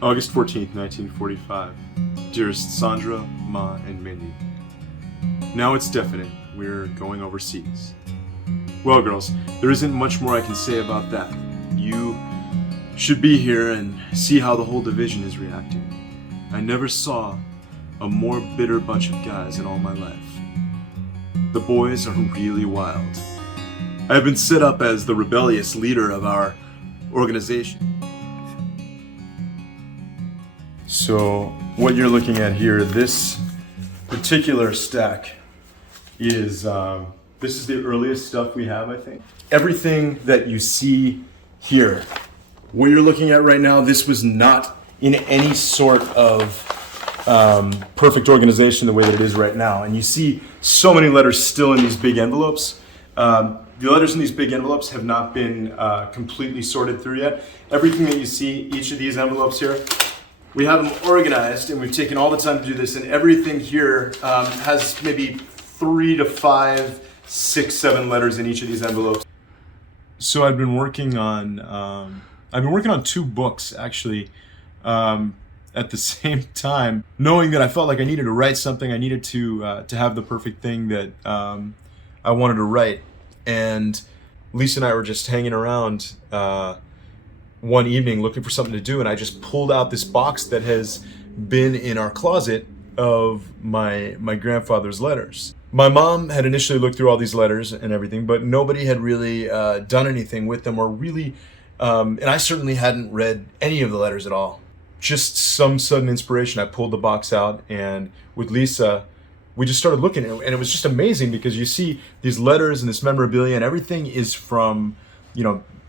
August 14th, 1945. Dearest Sandra, Ma, and Mindy. Now it's definite. We're going overseas. Well, girls, there isn't much more I can say about that. You should be here and see how the whole division is reacting. I never saw a more bitter bunch of guys in all my life. The boys are really wild. I have been set up as the rebellious leader of our organization. So what you're looking at here, this particular stack is, this is the earliest stuff we have, I think. Everything that you see here, what you're looking at right now, this was not in any sort of perfect organization the way that it is right now. And you see so many letters still in these big envelopes. The letters in these big envelopes have not been completely sorted through yet. Everything that you see, each of these envelopes here, we have them organized, and we've taken all the time to do this, and everything here has maybe 3 to 5, 6, 7 letters in each of these envelopes. So I've been working on 2 books actually at the same time, knowing that I felt like I needed to write something. I needed to have the perfect thing that I wanted to write. And Lisa and I were just hanging around one evening looking for something to do, and I just pulled out this box that has been in our closet of my grandfather's letters. My mom had initially looked through all these letters and everything, but nobody had really done anything with them, or really, and I certainly hadn't read any of the letters at all. Just some sudden inspiration, I pulled the box out, and with Lisa, we just started looking at it, and it was just amazing because you see these letters and this memorabilia, and everything is from,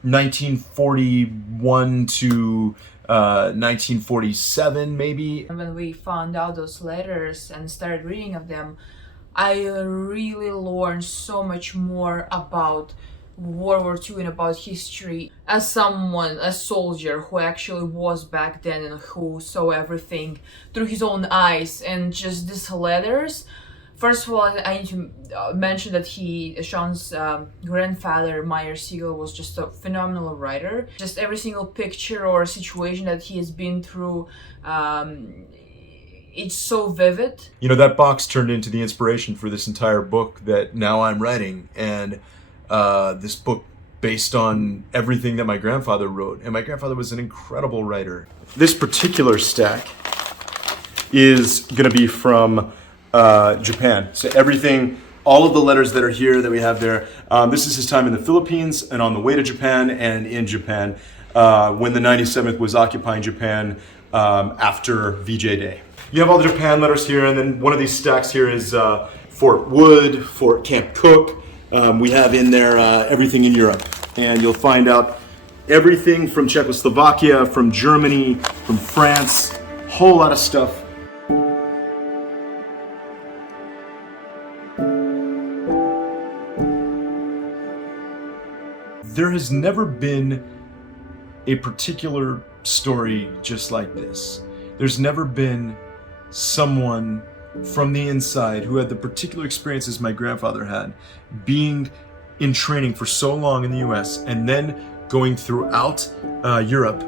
1941 to 1947 maybe. When we found out those letters and started reading of them, I really learned so much more about World War II and about history as someone, a soldier who actually was back then and who saw everything through his own eyes. And just these letters, first of all, I need to mention that Sean's grandfather, Meyer Siegal, was just a phenomenal writer. Just every single picture or situation that he has been through, it's so vivid. That box turned into the inspiration for this entire book that now I'm writing. And this book based on everything that my grandfather wrote. And my grandfather was an incredible writer. This particular stack is going to be from Japan. So everything, all of the letters that are here that we have there, this is his time in the Philippines and on the way to Japan and in Japan when the 97th was occupying Japan after VJ Day. You have all the Japan letters here, and then one of these stacks here is Fort Wood, Fort Camp Cook. We have in there everything in Europe, and you'll find out everything from Czechoslovakia, from Germany, from France, whole lot of stuff. There has never been a particular story just like this. There's never been someone from the inside who had the particular experiences my grandfather had, being in training for so long in the US and then going throughout Europe,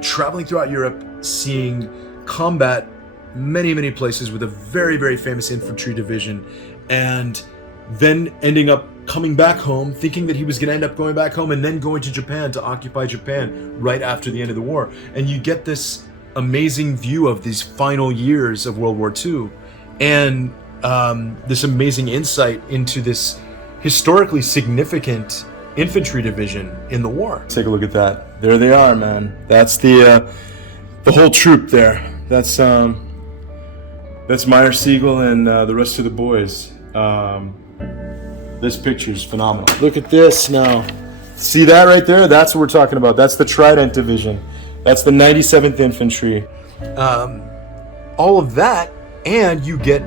traveling throughout Europe, seeing combat many, many places with a very, very famous infantry division, and then ending up coming back home, thinking that he was going to end up going back home, and then going to Japan to occupy Japan right after the end of the war. And you get this amazing view of these final years of World War II, and this amazing insight into this historically significant infantry division in the war. Take a look at that. There they are, man. That's the whole troop there. That's Meyer Siegal and the rest of the boys. This picture is phenomenal. Look at this now. See that right there? That's what we're talking about. That's the Trident Division. That's the 97th Infantry. All of that, and you get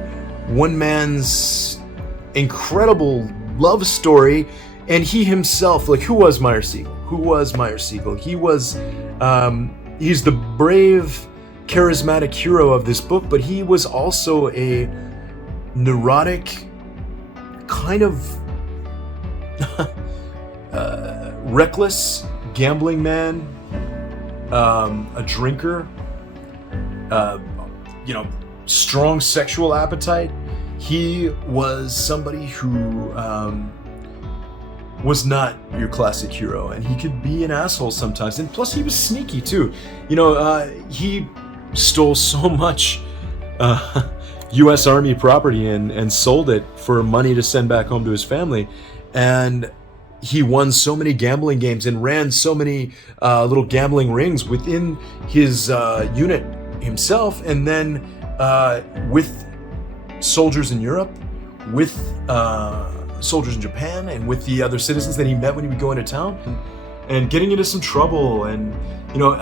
one man's incredible love story, and he himself, like, who was Meyer Siegal? Who was Meyer Siegal? He was, he's the brave, charismatic hero of this book, but he was also a neurotic, kind of reckless gambling man, a drinker, you know, strong sexual appetite. He was somebody who was not your classic hero, and he could be an asshole sometimes. And plus, he was sneaky too. You know, he stole so much U.S. Army property and sold it for money to send back home to his family. And he won so many gambling games and ran so many little gambling rings within his unit himself, and then with soldiers in Europe, with soldiers in Japan, and with the other citizens that he met when he would go into town, and getting into some trouble, and you know,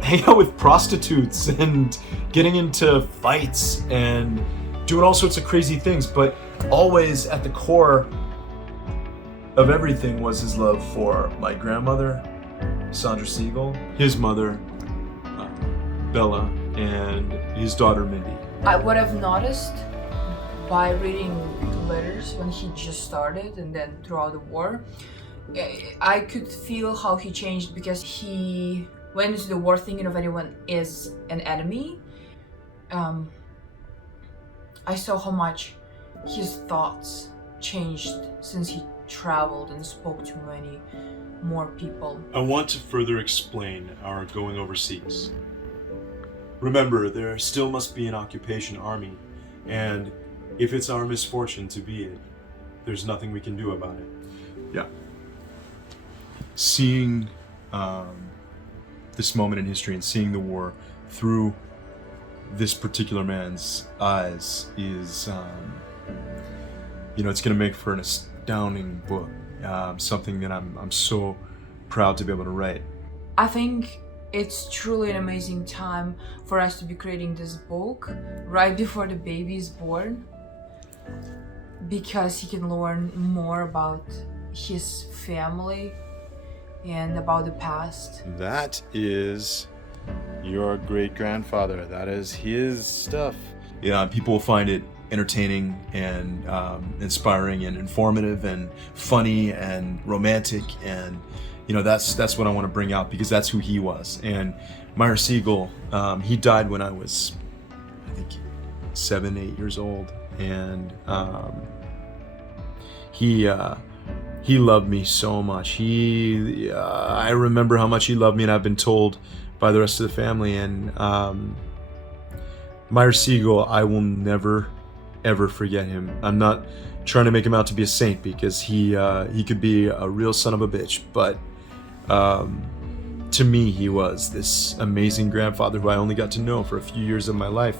hang out with prostitutes and getting into fights and doing all sorts of crazy things. But always at the core of everything was his love for my grandmother, Sandra Siegal, his mother, Bella, and his daughter, Mindy. What I've noticed by reading the letters when he just started and then throughout the war, I could feel how he changed, because he went into the war thinking of anyone as an enemy. I saw how much his thoughts changed since he traveled and spoke to many more people. I want to further explain our going overseas. Remember, there still must be an occupation army, and if it's our misfortune to be it, there's nothing we can do about it. Yeah. Seeing this moment in history and seeing the war through this particular man's eyes is, you know, it's going to make for an astounding book. Something that I'm so proud to be able to write. I think it's truly an amazing time for us to be creating this book right before the baby is born, because he can learn more about his family and about the past. That is your great-grandfather. That is his stuff. Yeah, people will find it entertaining and inspiring and informative and funny and romantic, and you know, that's what I want to bring out, because that's who he was. And Meyer Siegal, he died when I was, I think, 7, 8 years old, and he loved me so much. I remember how much he loved me, and I've been told by the rest of the family. And Meyer Siegal, I will never ever forget him. I'm not trying to make him out to be a saint, because he could be a real son of a bitch, but to me, he was this amazing grandfather who I only got to know for a few years of my life,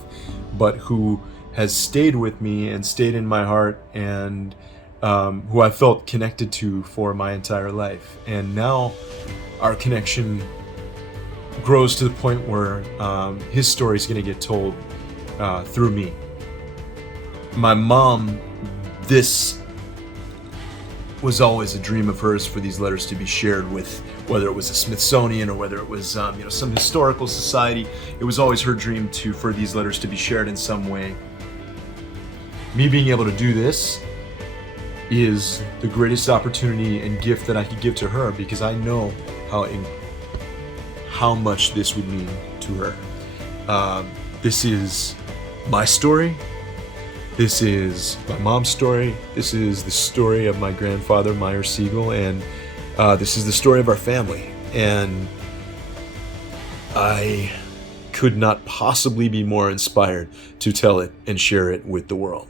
but who has stayed with me and stayed in my heart, and who I felt connected to for my entire life. And now our connection grows to the point where his story is going to get told through me. My mom, this was always a dream of hers for these letters to be shared with, whether it was the Smithsonian or whether it was some historical society. It was always her dream for these letters to be shared in some way. Me being able to do this is the greatest opportunity and gift that I could give to her, because I know how much this would mean to her. This is my story. This is my mom's story. This is the story of my grandfather, Meyer Siegal, and this is the story of our family. And I could not possibly be more inspired to tell it and share it with the world.